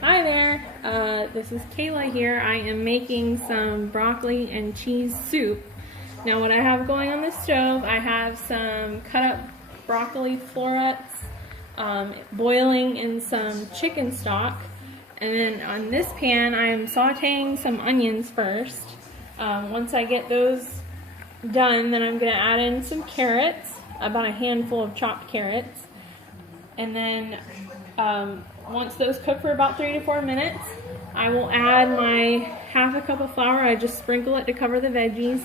Hi there, this is Kayla here. I am making some broccoli and cheese soup. Now what I have going on the stove, I have some cut up broccoli florets boiling in some chicken stock. And then on this pan, I am sauteing some onions first. Once I get those done, then I'm going to add in some carrots, about a handful of chopped carrots. And then once those cook for about 3 to 4 minutes, I will add my half a cup of flour. I just sprinkle it to cover the veggies,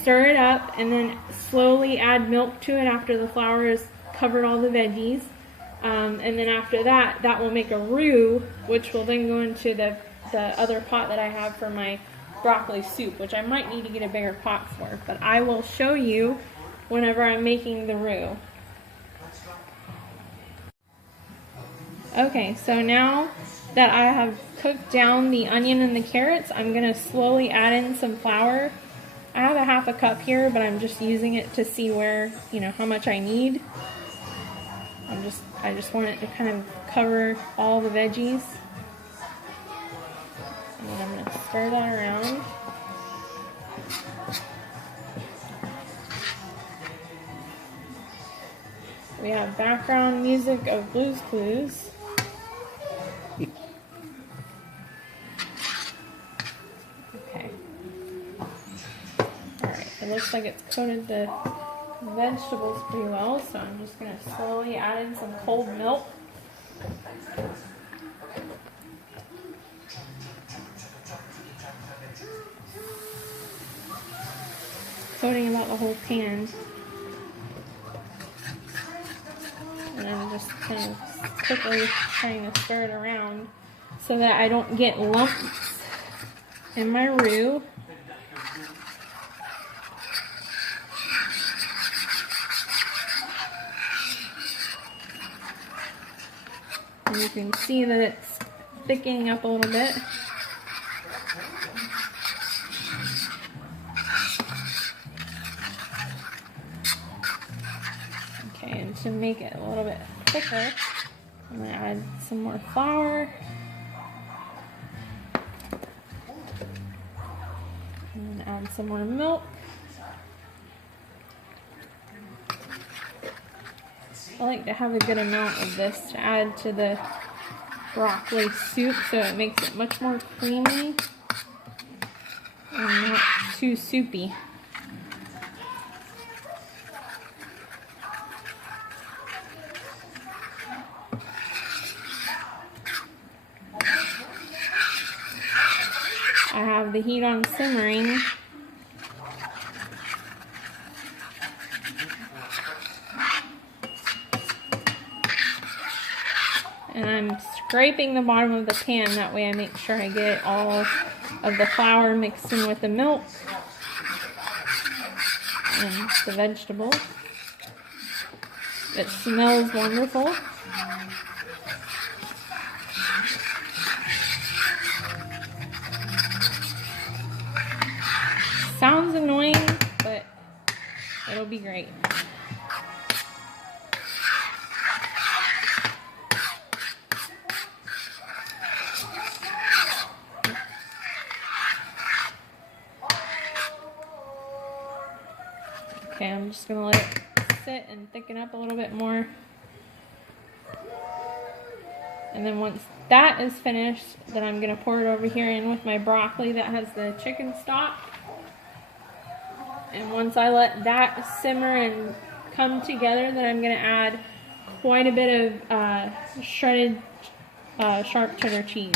stir it up, and then slowly add milk to it after the flour has covered all the veggies. And then after that, that will make a roux, which will then go into the other pot that I have for my broccoli soup, which I might need to get a bigger pot for, but I will show you whenever I'm making the roux. Okay, so now that I have cooked down the onion and the carrots, I'm going to slowly add in some flour. I have a half a cup here, but I'm just using it to see where, how much I need. I just want it to kind of cover all the veggies. And then I'm going to stir that around. We have background music of Blue's Clues. Okay. Alright, it looks like it's coated the vegetables pretty well, so I'm just going to slowly add in some cold milk. Coating about the whole pan. And I'm just kind of quickly trying to stir it around so that I don't get lumps in my roux. And you can see that it's thickening up a little bit. Okay, and to make it a little bit thicker, I'm going to add some more flour. And then add some more milk. I like to have a good amount of this to add to the broccoli soup so it makes it much more creamy and not too soupy. I have the heat on simmering. And I'm scraping the bottom of the pan, that way I make sure I get all of the flour mixed in with the milk and the vegetables. It smells wonderful. Sounds annoying, but it'll be great. Okay, I'm just going to let it sit and thicken up a little bit more. And then once that is finished, then I'm going to pour it over here in with my broccoli that has the chicken stock. And once I let that simmer and come together, then I'm going to add quite a bit of shredded sharp cheddar cheese.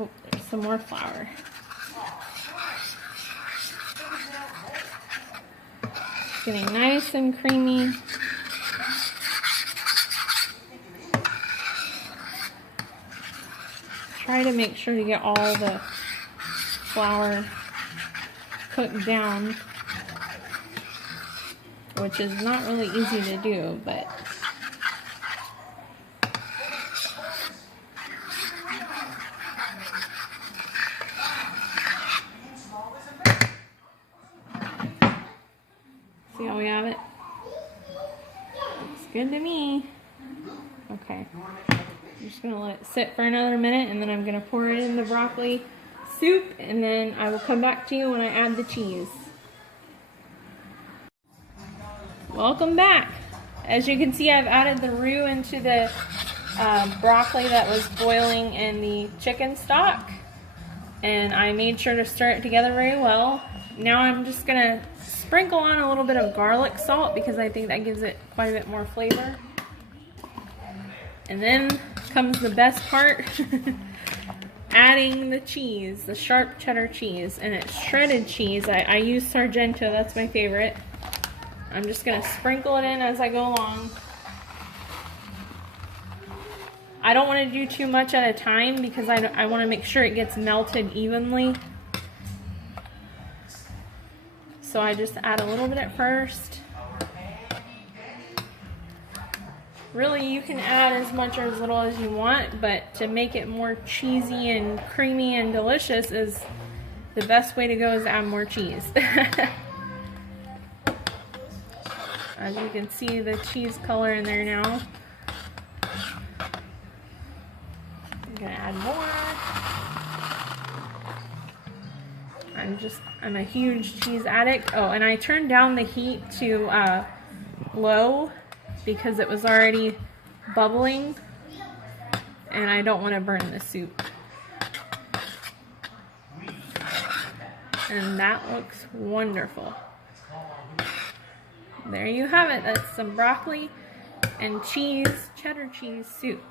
Oh, there's some more flour. Getting nice and creamy. Try to make sure to get all the flour cooked down, which is not really easy to do, but see how we have it? Looks good to me. Okay. I'm just gonna let it sit for another minute, and then I'm gonna pour it in the broccoli soup, and then I will come back to you when I add the cheese. Welcome back. As you can see, I've added the roux into the broccoli that was boiling in the chicken stock, and I made sure to stir it together very well. Now I'm just gonna sprinkle on a little bit of garlic salt because I think that gives it quite a bit more flavor. And then comes the best part, adding the cheese, the sharp cheddar cheese, and it's shredded cheese. I use Sargento, that's my favorite. I'm just gonna sprinkle it in as I go along. I don't want to do too much at a time because I want to make sure it gets melted evenly. So I just add a little bit at first. Really, you can add as much or as little as you want, but to make it more cheesy and creamy and delicious is the best way to go is add more cheese. As you can see, the cheese color in there now. I'm gonna add more. I'm a huge cheese addict. Oh, and I turned down the heat to low because it was already bubbling and I don't want to burn the soup. And that looks wonderful. There you have it. That's some broccoli and cheese, cheddar cheese soup.